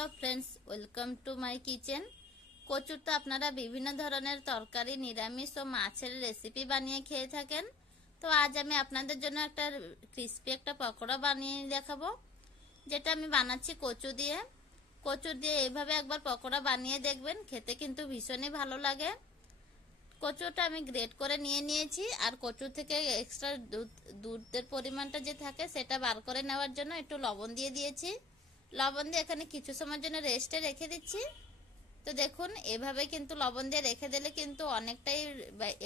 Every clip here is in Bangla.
Hello friends welcome to my kitchen. কচুর তো আপনারা বিভিন্ন ধরনের তরকারি নিরামিষ ও মাছের রেসিপি বানিয়ে খেয়ে থাকেন। তো আজ আমি আপনাদের জন্য একটা ক্রিস্পি একটা পকোড়া বানিয়ে দেখাবো, যেটা আমি বানাচ্ছি কচু দিয়ে। কচু দিয়ে এইভাবে একবার পকোড়া বানিয়ে দেখবেন, খেতে কিন্তু ভীষণই ভালো লাগে। কচুটা আমি গ্রেট করে নিয়ে নিয়েছি, আর কচু থেকে এক্সট্রা দুধের পরিমাণটা যে থাকে সেটা বার করে নেওয়ার জন্য একটু লবণ দিয়ে দিয়েছি। লবণ দিয়ে এখানে কিছু সময়ের জন্য রেস্টে রেখে দিচ্ছি। তো দেখুন এভাবে কিন্তু লবণ দিয়ে রেখে দিলে কিন্তু অনেকটাই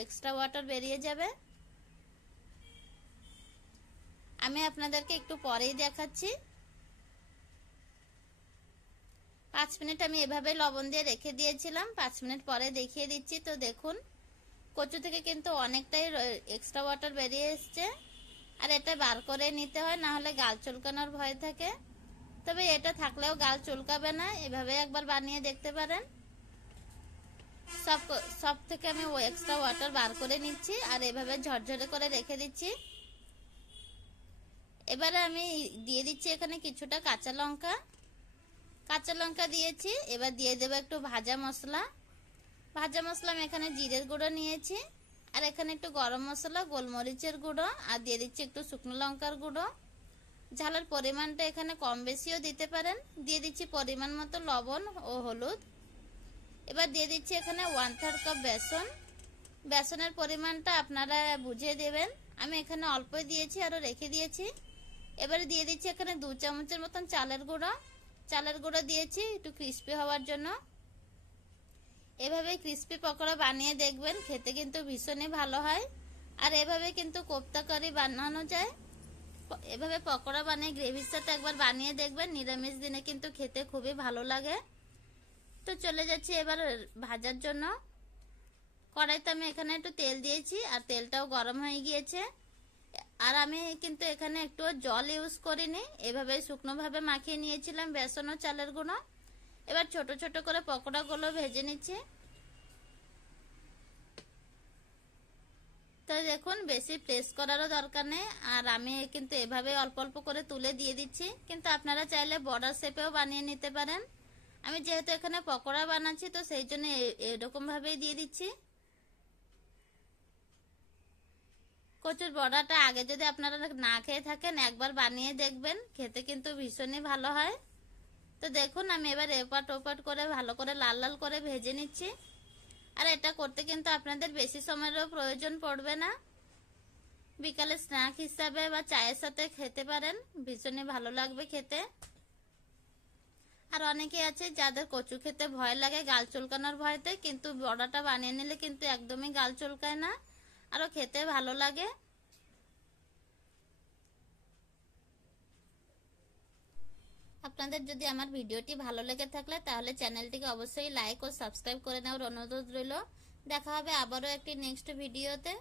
এক্সট্রা ওয়াটার বেরিয়ে যাবে। আমি আপনাদেরকে একটু পরেই দেখাচ্ছি। 5 মিনিট আমি এভাবে লবণ দিয়ে রেখে দিয়েছিলাম, 5 মিনিট পরে দেখিয়ে দিচ্ছি। তো দেখুন কচু থেকে কিন্তু অনেকটাই এক্সট্রা ওয়াটার বেরিয়ে এসছে, আর এটা বার করে নিতে হয়, না হলে গাল চুলকানোর ভয় থাকে। তবে এটা থাকলেও গাল চুলকাবে না, এভাবে একবার বানিয়ে দেখতে পারেন। সব থেকে আমি এক্সট্রা ওয়াটার বার করে নিচ্ছি, আর এভাবে ঝরঝরে করে রেখে দিচ্ছি। এবারে আমি দিয়ে দিচ্ছি এখানে কিছুটা কাঁচা লঙ্কা দিয়েছি। এবার দিয়ে দেবো একটু ভাজা মশলা। আমি এখানে জিরের গুঁড়ো নিয়েছি, আর এখানে একটু গরম মশলা, গোলমরিচের গুঁড়ো, আর দিয়ে দিচ্ছি একটু শুকনো লঙ্কার গুঁড়ো। ঝালের পরিমাণটা এখানে কম বেশিও দিতে পারেন। দিয়ে দিচ্ছি পরিমাণ মতো লবণ ও হলুদ। এবার দিয়ে দিচ্ছি এখানে 1/3 কাপ বেসনের পরিমাণটা আপনারা বুঝে দেবেন। আমি এখানে অল্পই দিয়েছি, আরও রেখে দিয়েছি। এবারে দিয়ে দিচ্ছি এখানে 2 চামচের মতন চালের গুঁড়ো দিয়েছি একটু ক্রিস্পি হওয়ার জন্য। এভাবে ক্রিস্পি পকোড়া বানিয়ে দেখবেন, খেতে কিন্তু ভীষণই ভালো হয়। আর এভাবে কিন্তু কোপ্তা কারি বানানো যায়। এভাবে পকোড়া বানিয়ে গ্রেভির সাথে একবার বানিয়ে দেখবেন, নিরামিষ দিনে কিন্তু খেতে খুবই ভালো লাগে। তো চলে যাচ্ছি এবার ভাজার জন্য। কড়াইতে আমি এখানে একটু তেল দিয়েছি, আর তেলটাও গরম হয়ে গিয়েছে। আর আমি কিন্তু এখানে একটু জল ইউজ করিনি, এভাবে শুকনো ভাবে মাখিয়ে নিয়েছিলাম বেসন ও চালের গুঁড়ো। এবার ছোট ছোট করে পকোড়াগুলো ভেজে নিচ্ছি। তো দেখুন বেশি প্রেস করারও দরকার নেই, আর আমি কিন্তু এভাবে অল্প অল্প করে তুলে দিয়ে দিচ্ছি। কিন্তু আপনারা চাইলে বর্ডার শেপেও বানিয়ে নিতে পারেন। আমি যেহেতু এখানে পকোড়া বানাচ্ছি, তো সেই জন্য এরকম ভাবেই দিয়ে দিচ্ছি। কচুর বড়াটা আগে যদি আপনারা না খেয়ে থাকেন, একবার বানিয়ে দেখবেন, খেতে কিন্তু ভীষণই ভালো হয়। তো দেখুন আমি এবার এপাট ওপাট করে ভালো করে লাল লাল করে ভেজে নিচ্ছি। আর এটা করতে কিন্তু আপনাদের বেশি সময়েরও প্রয়োজন পড়বে না। বিকালে স্ন্যাক হিসাবে বা চায়ের সাথে খেতে পারেন, ভীষণই ভালো লাগবে খেতে। আর অনেকে আছে যাদের কচু খেতে ভয় লাগে গাল চুলকানোর ভয়তে, কিন্তু বড়াটা বানিয়ে নিলে কিন্তু একদমই গাল চুলকায় না, আরো খেতে ভালো লাগে। আপনাদের যদি আমার ভিডিওটি ভালো লেগে থাকলে তাহলে চ্যানেলটিকে অবশ্যই লাইক ও সাবস্ক্রাইব করে নেওয়ার অনুরোধ রইল। দেখা হবে আবারও একটি নেক্সট ভিডিওতে।